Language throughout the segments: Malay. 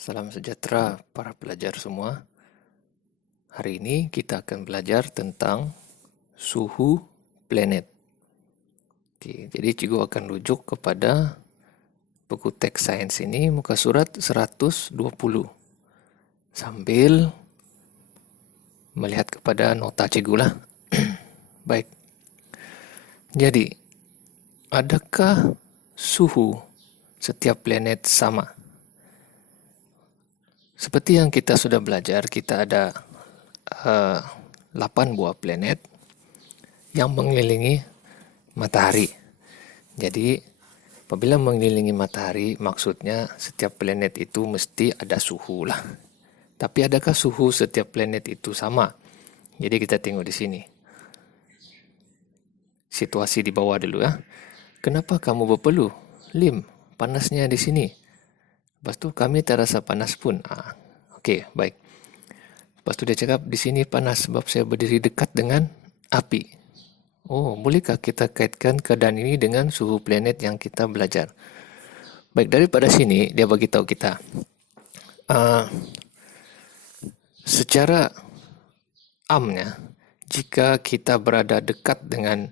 Salam sejahtera para pelajar semua. Hari ini kita akan belajar tentang suhu planet. Jadi cikgu akan rujuk kepada buku teks sains ini muka surat 120 sambil melihat kepada nota cikgu lah. Baik. Jadi, adakah suhu setiap planet sama? Seperti yang kita sudah belajar, kita ada 8 buah planet yang mengelilingi matahari. Jadi, apabila mengelilingi matahari, maksudnya setiap planet itu mesti ada suhu lah. Tapi adakah suhu setiap planet itu sama? Jadi kita tengok di sini. Situasi di bawah dulu ya. Kenapa kamu berpeluh? Lim, panasnya di sini. Lepas tu kami tak rasa panas pun. Okey, baik. Lepas tu dia cakap di sini panas sebab saya berdiri dekat dengan api. Oh, bolehkah kita kaitkan keadaan ini dengan suhu planet yang kita belajar? Baik, daripada sini dia bagi tahu kita. Secara amnya, jika kita berada dekat dengan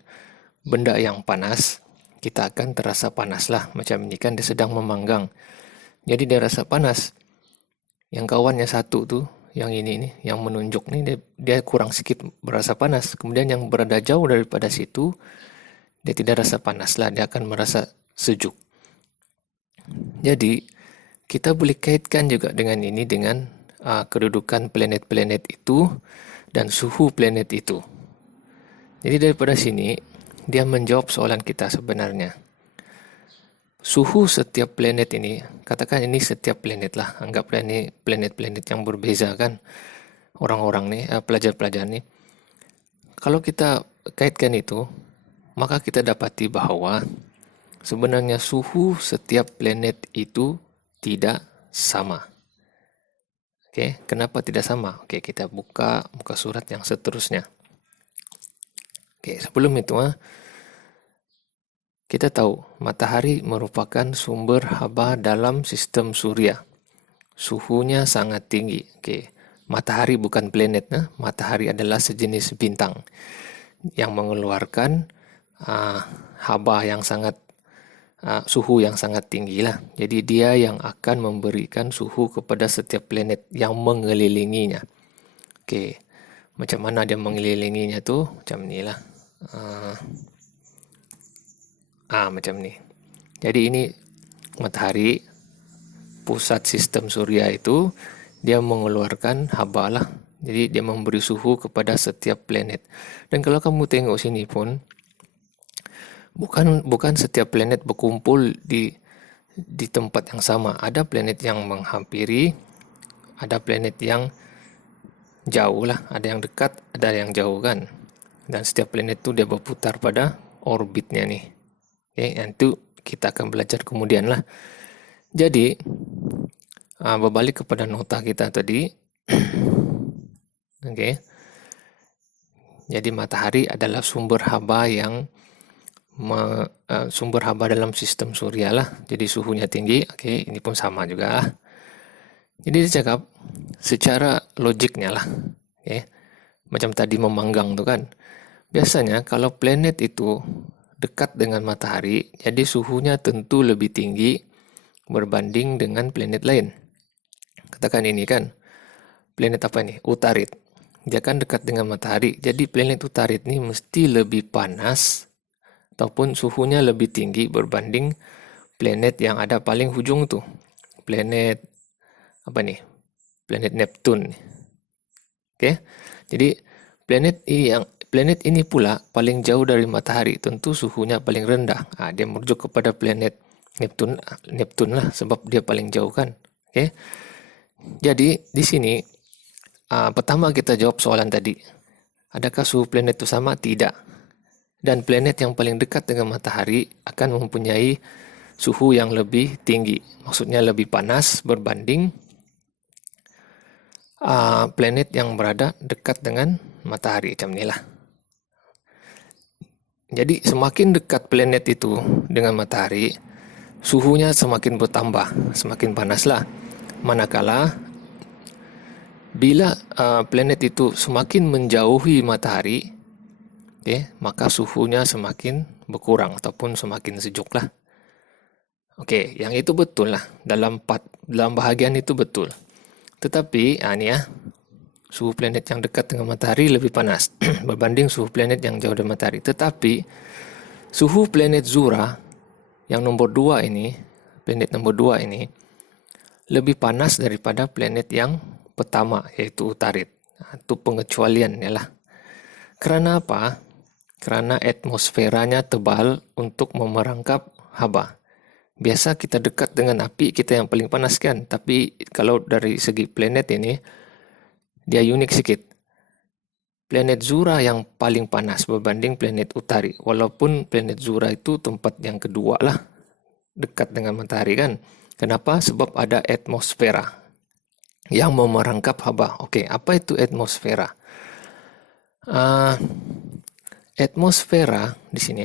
benda yang panas, kita akan terasa panas lah. Macam ini kan dia sedang memanggang. Jadi dia rasa panas. Yang kawannya satu tu, yang ini nih, yang menunjuk nih, dia kurang sikit berasa panas. Kemudian yang berada jauh daripada situ, dia tidak rasa panas lah, dia akan merasa sejuk. Jadi, kita boleh kaitkan juga dengan ini, dengan kedudukan planet-planet itu dan suhu planet itu. Jadi daripada sini, dia menjawab soalan kita sebenarnya. Suhu setiap planet ini, katakan ini setiap planet lah, anggaplah ini planet-planet yang berbeza kan, orang-orang ni, pelajar-pelajar ni. Kalau kita kaitkan itu, maka kita dapati bahawa sebenarnya suhu setiap planet itu tidak sama. Okey, kenapa tidak sama? Okey, kita buka muka surat yang seterusnya. Okey, sebelum itu kita tahu matahari merupakan sumber haba dalam sistem suria. Suhunya sangat tinggi. Okey, matahari bukan planet, matahari adalah sejenis bintang yang mengeluarkan haba yang sangat suhu yang sangat tinggi lah. Jadi dia yang akan memberikan suhu kepada setiap planet yang mengelilinginya. Okey, macam mana dia mengelilinginya tu? Macam ni lah. Macam ni. Jadi ini matahari, pusat sistem suria itu, dia mengeluarkan haba lah. Jadi dia memberi suhu kepada setiap planet. Dan kalau kamu tengok sini pun, bukan setiap planet berkumpul di tempat yang sama. Ada planet yang menghampiri, ada planet yang jauh lah, ada yang dekat, ada yang jauh kan. Dan setiap planet tu dia berputar pada orbitnya ni. Okay, yang tu kita akan belajar kemudian lah. Jadi, berbalik kepada nota kita tadi. Okay. Jadi matahari adalah sumber haba yang sumber haba dalam sistem suria lah. Jadi suhunya tinggi. Okay, ini pun sama juga lah. Jadi dia cakap secara logiknya lah. Okay. Macam tadi memanggang tu kan. Biasanya kalau planet itu dekat dengan matahari, jadi suhunya tentu lebih tinggi berbanding dengan planet lain. Katakan ini kan, planet apa ni? Utarit. Dia kan dekat dengan matahari, jadi planet Utarit ni mesti lebih panas ataupun suhunya lebih tinggi berbanding planet yang ada paling hujung tu. Planet apa ni? Planet Neptune. Okey. Jadi planet ini pula paling jauh dari matahari, tentu suhunya paling rendah. Dia merujuk kepada planet Neptune lah, sebab dia paling jauh kan. Okay? Jadi di sini pertama kita jawab soalan tadi. Adakah suhu planet itu sama? Tidak. Dan planet yang paling dekat dengan matahari akan mempunyai suhu yang lebih tinggi. Maksudnya lebih panas berbanding planet yang berada dekat dengan matahari. Macam inilah. Jadi semakin dekat planet itu dengan matahari, suhunya semakin bertambah, semakin panaslah. Manakala bila planet itu semakin menjauhi matahari, maka suhunya semakin berkurang ataupun semakin sejuk lah. Yang itu betul lah. Dalam bahagian itu betul. Tetapi, suhu planet yang dekat dengan matahari lebih panas berbanding suhu planet yang jauh dari matahari. Tetapi, suhu planet Zura yang nombor 2 ini, planet nombor 2 ini, lebih panas daripada planet yang pertama, yaitu Utarit. Itu pengecualian lah. Kerana apa? Kerana atmosferanya tebal untuk memerangkap haba. Biasa kita dekat dengan api, kita yang paling panas kan. Tapi kalau dari segi planet ini, dia unik sikit. Planet Zura yang paling panas berbanding planet Utari. Walaupun planet Zura itu tempat yang kedua lah, dekat dengan matahari kan. Kenapa? Sebab ada atmosfera yang memerangkap haba. Apa itu atmosfera? Atmosfera di sini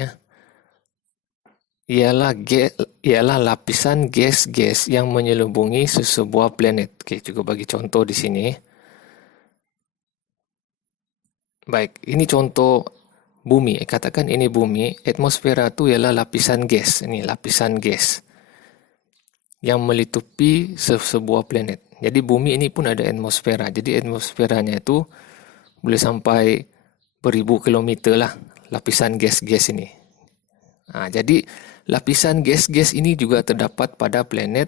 ialah lapisan gas-gas yang menyelubungi sesebuah planet. Juga bagi contoh di sini. Baik, ini contoh bumi. Katakan ini bumi. Atmosfera itu ialah lapisan gas. Ini lapisan gas yang melitupi sebuah planet. Jadi bumi ini pun ada atmosfera. Jadi atmosferanya itu boleh sampai beribu kilometer lah lapisan gas-gas ini. Jadi lapisan gas-gas ini juga terdapat pada planet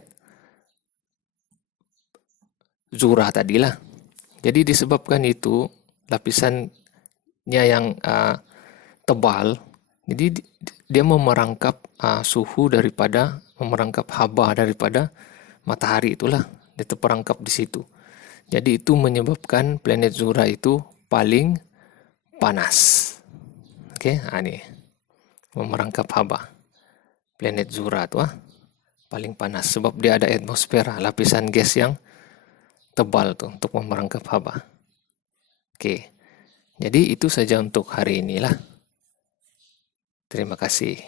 Zura tadilah. Jadi disebabkan itu lapisannya yang tebal, jadi dia memerangkap suhu daripada memerangkap haba daripada matahari itulah. Dia terperangkap di situ. Jadi itu menyebabkan planet Zura itu paling panas. Ini memerangkap haba. Planet Zura itu paling panas sebab dia ada atmosfera, lapisan gas yang tebal tuh untuk memerangkap haba. Jadi itu saja untuk hari inilah. Terima kasih.